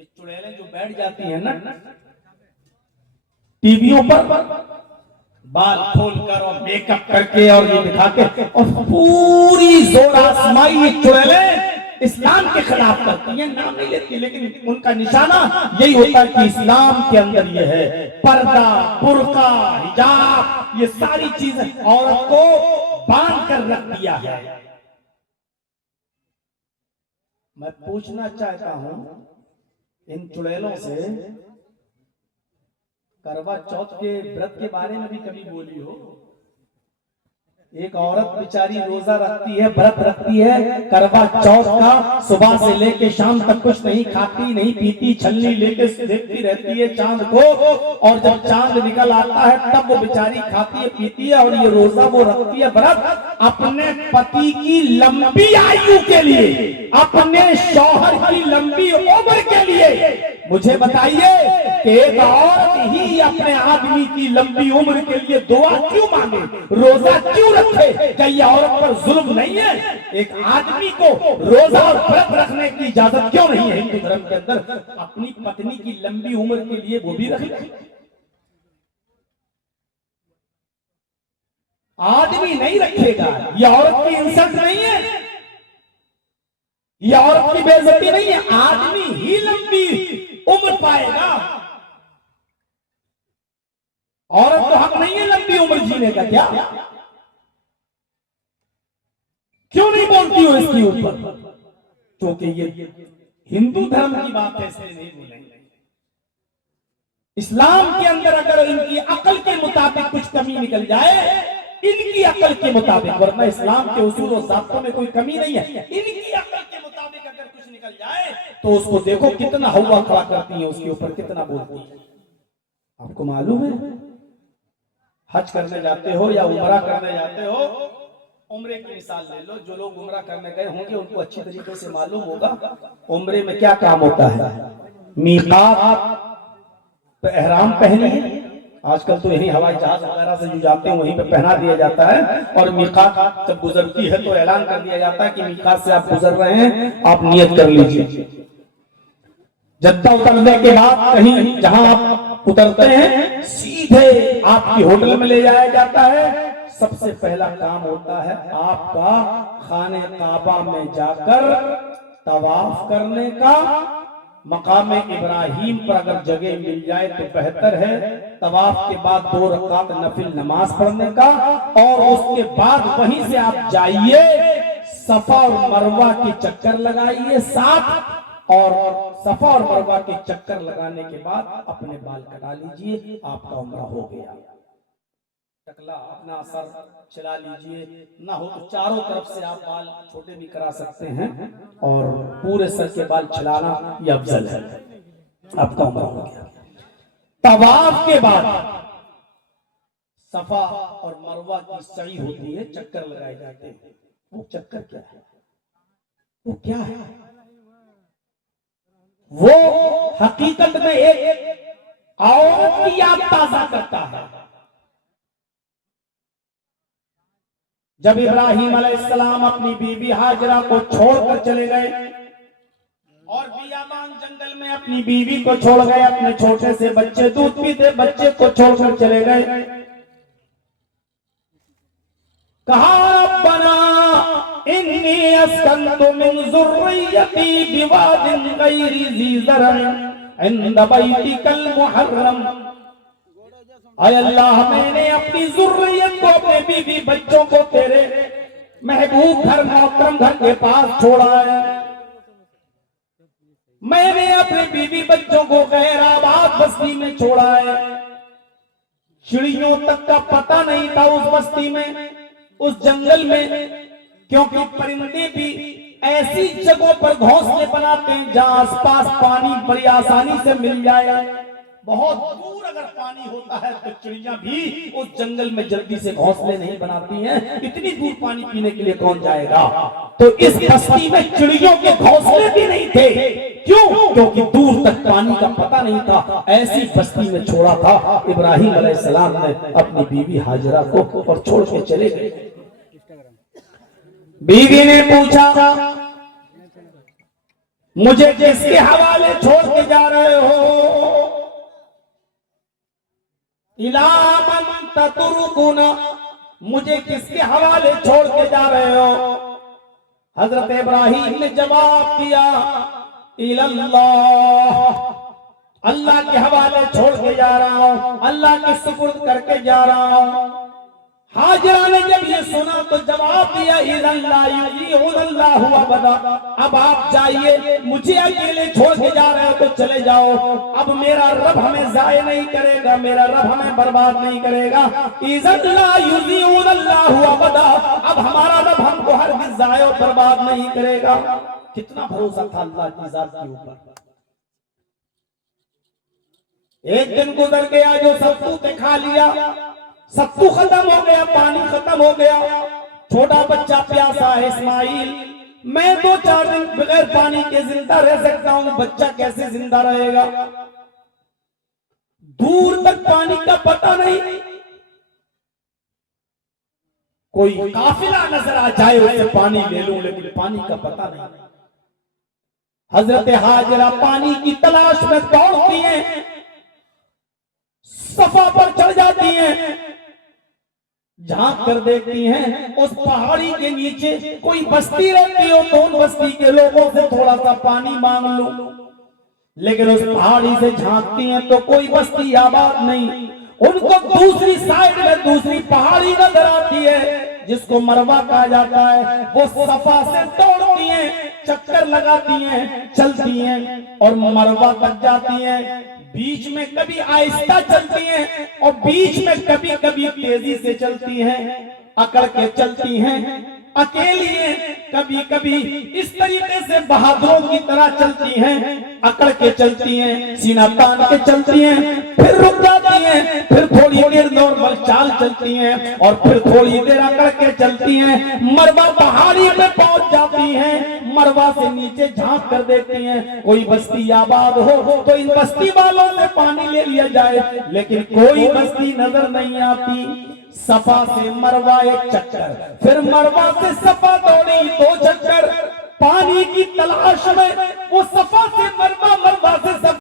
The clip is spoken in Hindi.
ये चुड़ैलें जो बैठ जाती हैं ना टीवियों पर बाल खोलकर और मेकअप करके और ये दिखा के और पूरी जोर आजमाई ये चुड़ैलें इस्लाम के खिलाफ करती हैं, नाम नहीं लेती, लेकिन उनका निशाना यही होता है कि इस्लाम के अंदर ये है पर्दा, बुर्का, हिजाब, ये सारी चीजें औरत को बांध कर रख दिया है। मैं पूछना चाहता हूं इन चुड़ैलों से, करवा चौथ के व्रत के बारे में भी कभी बोली हो? एक औरत बेचारी रोजा रखती है, व्रत रखती है करवा चौथ का, सुबह से लेके शाम तक कुछ नहीं खाती नहीं पीती, छलनी लेके देखती रहती है चांद को, और जब चांद निकल आता है तब वो बेचारी खाती है पीती है, और ये रोजा वो रखती है व्रत अपने पति की लंबी आयु के लिए, अपने शौहर की लंबी उम्र के लिए। मुझे बताइए कि एक औरत ही अपने आदमी की लंबी उम्र के लिए दुआ क्यों मांगे, रोजा क्यों रखे? क्या ये औरत पर जुल्म नहीं है? एक आदमी को रोजा और व्रत रखने की इजाजत क्यों नहीं है हिंदू धर्म के अंदर? अपनी पत्नी की लंबी उम्र के लिए वो भी रखे। आदमी नहीं रखेगा, ये औरत की इंसल्ट नहीं है, ये औरत की बेइज्जती नहीं है, आदमी ही लंबी उम्र पाएगा। औरत तो हक नहीं है लंबी उम्र जीने का? क्या क्यों नहीं बोलती हो इसके ऊपर? क्योंकि ये हिंदू धर्म की बात है, इसलिए नहीं बोलेंगे। इस्लाम के अंदर अगर इनकी अकल के मुताबिक कुछ कमी निकल जाए, इनकी अकल के मुताबिक, वरना इस्लाम के उसूल और ज़ाब्तों में कोई कमी नहीं है, इनकी अकल के मुताबिक अगर कुछ निकल जाए तो उसको देखो कितना हवा खड़ा करती है, उसके ऊपर कितना बोलती है। आपको मालूम है, हज करने जाते हो या उमरा करने जाते हो, उम्रे की मिसाल ले लो, जो लोग उमरा करने गए होंगे उनको अच्छी तरीके से मालूम होगा उम्रे में क्या काम होता है। मीकात पे एहराम पहनिए, आजकल तो यही हवाई जहाज वगैरह से जो जाते हैं वहीं पे पहना दिया जाता है, और मीकात जब गुजरती है तो ऐलान कर दिया जाता है कि मीकात से आप गुजर रहे हैं, आप नियत कर लीजिए। जद्दा उतरने के बाद कहीं जहां आप उतरते हैं सीधे आपकी होटल में ले जाया जाता है। सबसे पहला काम होता है आपका खाने काबा में जाकर तवाफ करने का। मकाम इब्राहिम पर अगर जगह मिल जाए तो बेहतर है। तवाफ के बाद 2 रकात नफिल नमाज पढ़ने का, और उसके बाद वहीं से आप जाइए सफा और मरवा के चक्कर लगाइए 7, और सफा और मरवा के चक्कर लगाने के बाद अपने बाल कटा लीजिए, आपका उम्रा हो गया। टकला अपना सर चला लीजिए, ना हो तो चारों तरफ से आप बाल छोटे भी करा सकते हैं, और पूरे सर के बाल चलाना ये अफजल है, आपका उम्रा हो गया। तवाफ के बाद सफा और मरवा की सही होती है, चक्कर लगाए जाते हैं। वो चक्कर क्या है? वो क्या है? वो हकीकत में एक औरत की याद ताजा करता है। जब इब्राहिम अलैहिस्सलाम अपनी बीवी हाजरा को छोड़कर चले गए और बियाबान जंगल में अपनी बीवी को छोड़ गए, अपने छोटे से बच्चे दूध पीते बच्चे को छोड़कर चले गए, कहा रब्बना इन्नी अस्कंतु मिन ज़ुर्रियती बिवादिन गैरि ज़ी ज़रअन इंद बैतिकल मुहर्रम। आय अल्लाह, मैंने अपनी ज़ुर्रियत को, अपने बीवी बच्चों को तेरे महबूब घर मोहतरम घर के पास छोड़ा है। मैंने अपने बीवी बच्चों को गैर आबाद बस्ती में छोड़ा है। चिड़ियों तक का पता नहीं था उस बस्ती में, उस जंगल में, क्योंकि परिंदे भी ऐसी जगहों पर घोंसले बनाते हैं जहां आसपास पानी बड़ी आसानी से मिल जाए। बहुत दूर अगर पानी होता है तो चिड़िया भी उस जंगल में जल्दी से घोंसले नहीं बनाती हैं, इतनी दूर पानी पीने के लिए कौन जाएगा? तो इस बस्ती में चिड़ियों के घोंसले भी नहीं थे। क्यों? क्योंकि दूर तक पानी का पता नहीं था। ऐसी बस्ती में छोड़ा था इब्राहिम अलैहिस्सलाम ने अपनी बीवी हाजरा को, और छोड़ के चले गए। बीवी ने पूछा, मुझे किसके हवाले छोड़ के जा इला मन ततरुकुना, मुझे किसके हवाले छोड़ के जा रहे हो? हजरत इब्राहिम ने जवाब दिया, इल्लल्लाह, अल्लाह के हवाले छोड़ के जा रहा हूं, अल्लाह के सुपुर्द करके जा रहा हूं। हाजरा ने जब ये सुना तो जवाब दिया, इल्लल्लाहु अबदा, अब आप जाइए, मुझे अकेले छोड़ के जा रहे हो तो चले जाओ, अब मेरा रब हमें जाये नहीं करेगा, मेरा रब हमें बर्बाद नहीं करेगा। इल्लल्लाहु अबदा, अब हमारा रब हमको हरगिज़ जाये और बर्बाद नहीं करेगा। कितना भरोसा था अल्लाह की जात के ऊपर। एक दिन गुजर गया, जो सत्तू पे खा लिया, सत्तू खत्म हो गया, पानी खत्म हो गया, छोटा बच्चा प्यासा है इस्माइल, मैं 2-4 दिन बगैर पानी के जिंदा रह सकता हूं, बच्चा कैसे जिंदा रहेगा? दूर तक पानी का पता नहीं, कोई काफिला नजर आ जाए उसे पानी ले लूं, लेकिन पानी का पता नहीं। हजरत हाजरा पानी की तलाश में दौड़ती हैं, सफा पर चढ़ जाती हैं, झांक कर देखती हैं उस पहाड़ी के नीचे कोई बस्ती रहती हो, तो उन बस्ती के लोगों से थोड़ा सा पानी मांग लूं, लेकिन उस पहाड़ी से झांकती हैं तो कोई बस्ती आबाद नहीं। उनको दूसरी साइड में दूसरी पहाड़ी नजर आती है जिसको मरवा कहा जाता है। वो सफा से दौड़ती हैं, चक्कर लगाती हैं, चलती हैं और मरवा तक जाती हैं। बीच में कभी आहिस्ता चलती हैं और बीच में कभी कभी तेजी से चलती हैं, अकड़ के चलती हैं, अकेली हैं, कभी कभी इस तरीके से बहादुरों की तरह चलती हैं, अकड़ के चलती हैं, सीना तान के चलती हैं, फिर रुक जाती हैं, फिर थोड़ी देर नॉर्मल चाल चलती हैं और फिर थोड़ी देर अकड़ के चलती हैं। मरवा पहाड़ी में पहुंच जाती हैं, मरवा से नीचे झांक कर देखती हैं कोई बस्ती आबाद हो तो इन बस्ती वालों से पानी ले लिया जाए, लेकिन कोई बस्ती नजर नहीं आती। सफा से मरवा एक चक्कर, फिर मरवा से सफा दौड़ी 2 चक्कर, पानी की तलाश में वो सफा से मरवा, मरवा से सफा